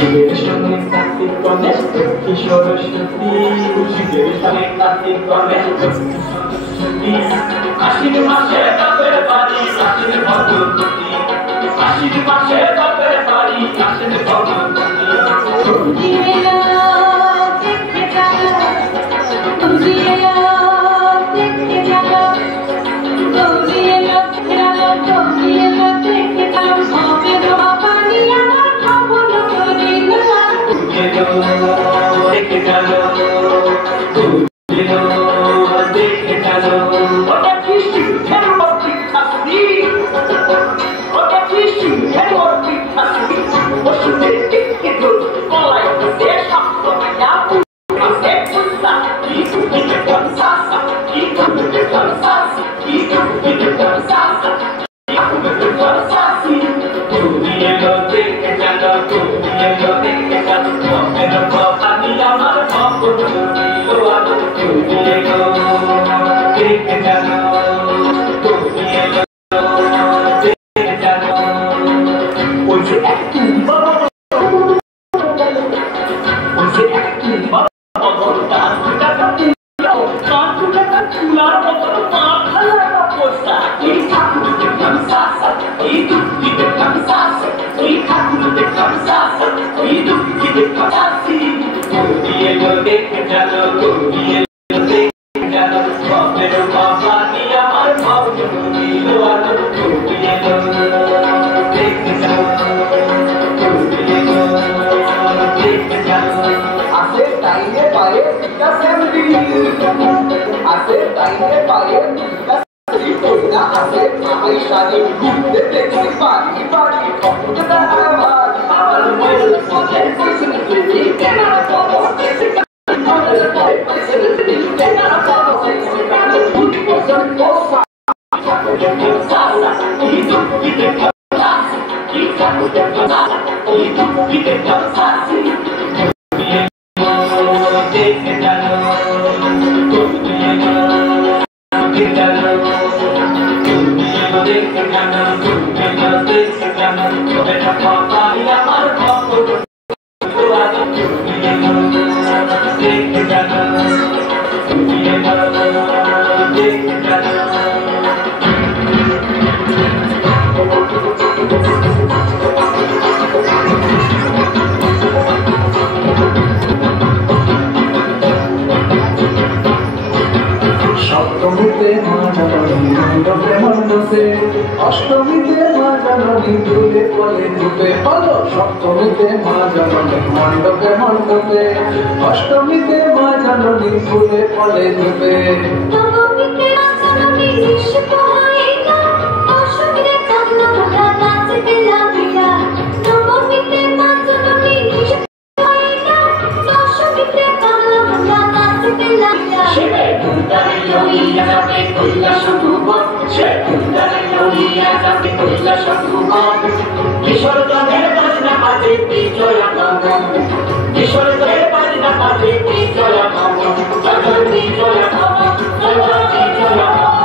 শিবের সঙ্গে কার্তিক গণেশ লক্ষ্মী সরস্বতী, শিবের সঙ্গে কার্তিক গণেশ লক্ষ্মী সরস্বতী। আশ্বিন মাসে বাপের বাড়ি আসেন ভগবতী, আশ্বিন মাসে বাপের বাড়ি আসেন ভগবতী। অষ্টমীতে মা জাননী দুলে পলে ধুপে, বলো সপ্তমীতে মা জাননী মণ্ডপে মণ্ডপে, অষ্টমীতে মা জাননী দুলে পলে ধুপে। নবমীতে মা জাননী নিশে পোহাইলা, দশমীতে কান্না ভরা নাচতে লাগিলা। নবমীতে মা জাননী নিশে পোহাইলা, দশমীতে কান্না ভরা নাচতে লাগিলা। শিবে কুন্দারে লইয়া যাবে কৈলাস ভুবন, শিবে কুন্দারে লইয়া যাবে কৈলাস ভুবন। বিসর্জনের বাজনা বাজে বিজয়া গমন, বিসর্জনের বাজনা বাজে বিজয়া গমন, জয় বিজয়া গমন, জয় বিজয়া গমন।